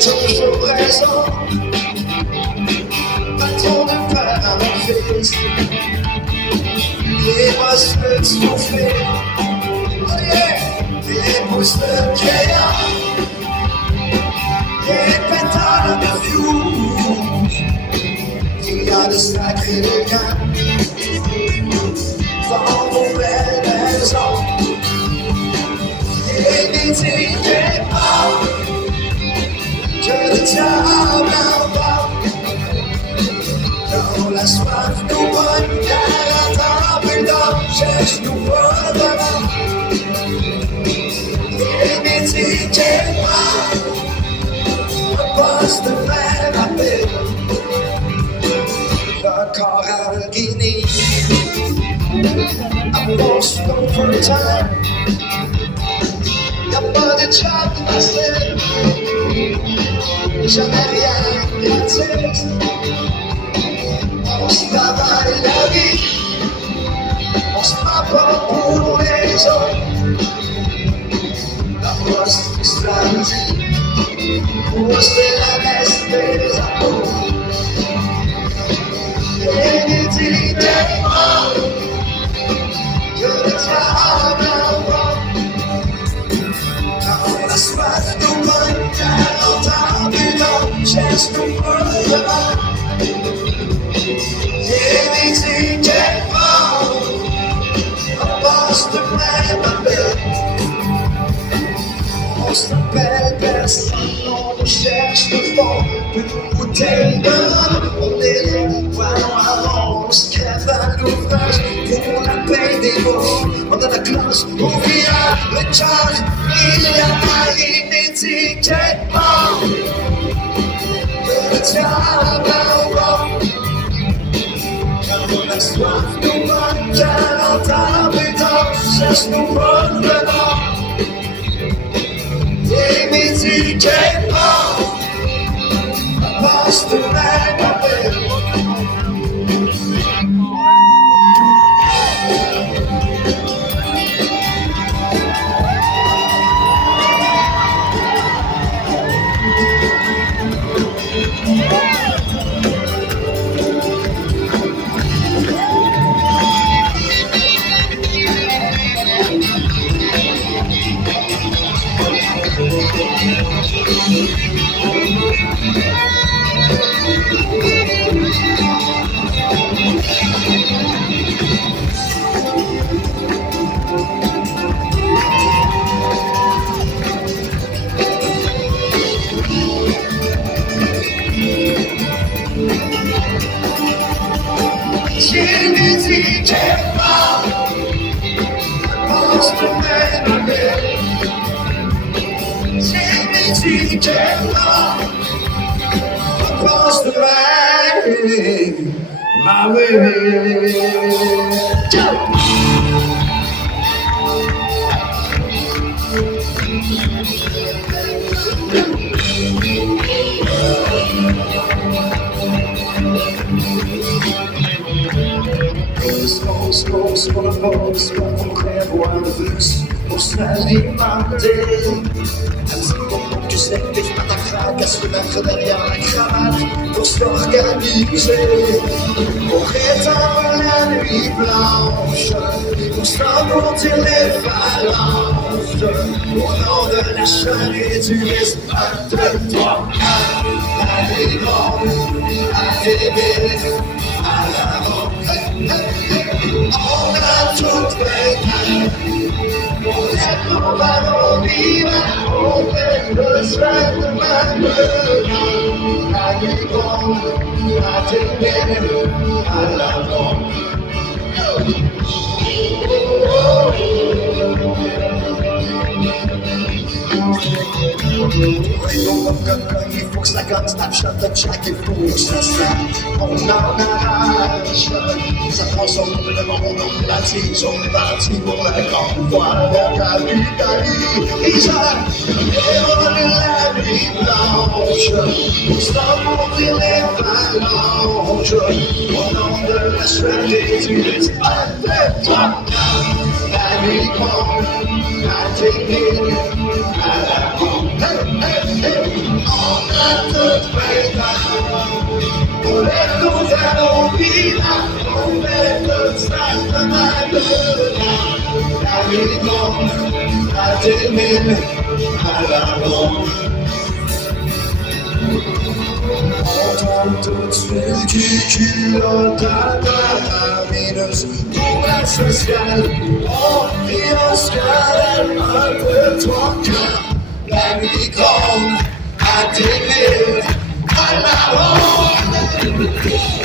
toujours présent, patron de père à mon fils. Les bracelets sont faits, oh yeah, des pouces de crayon, des pétales de fuse. Il y a de sacrés liens dans vos belles maisons. Et n'hésitez pas que le diable emporte. Quand la soif nous pogne, car un temple d'or cherche nous redevant. Et n'hésitez pas, un poste très rapide, le corps à Guinée, un poste overtime. Y'a pas de job facile, jamais rien gratis. On se travaille la vie, on se prend pas pour les autres. La poste du samedi, pour se la messe des apôtres. Et n'hésitez pas que le diable emporte. La soif nous pogne, car en temps du temps, cherche nous redevant. Et n'hésitez pas, un poste plein d'appel. On s'appelle personne, on nous cherche de fond, une bouteille de rhum. On est les voyons avant, on se crève à l'ouvrage pour la paix des mots. On a la classe, on vient le charge. Il y a pas d'inétiquette, que le diable emporte. Quand la soif nous pogne, 40 ans plus tard, cherche nous redevant. Et n'hésitez pas, passe de même appel. N'hésitez pas, pense de même appel. N'hésitez pas, pense de même. Ah oui, Pause pour la pause, pour prévoir le bus, pour s'alimenter. Pour tu sais que pas ta craque à se mettre derrière la cravate, pour s'organiser, pour éteindre la nuit blanche, pour s'engourdir les phalanges, au nom de la chaîne et du risque. 1, 2, 3, à l'écran, à l'ébé, à l'avant. On a tout fait, on est nos ballons vivants, on fait le soin de ma gueule. À l'écran, à l'ébé, à l'avant. Il faut que ça gagne, Snapchat, Jack, il faut que ça snap. On en arrache, ça transforme le monde en la tige. On est parti pour la grande voie vers la l'Italie. Isaac, et on est la nuit blanche, pour s'envoyer les phalanges, au nom de la Suède et du risque. 1, 2, 3, la nuit grande, à tes lignes, à la grande. Hey, hey, hey. toute faite. On lève nos anneaux, on fait toute sa demande. La nuit tombe à 2000 à la ronde. On tombe tout de suite du culotte à la mineuse pour la sociale. On vit en scale un peu trop cœur. La nuit grande à 2000 à la ronde.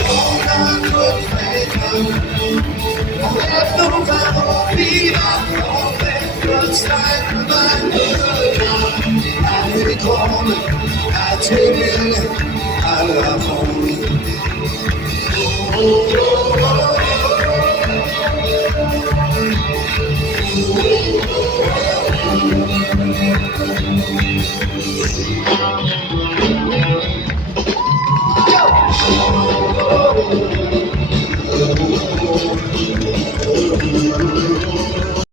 On a notre fête. On lève nos parents vivants. On fait notre sac de la nuit grande à 2000 à la ronde.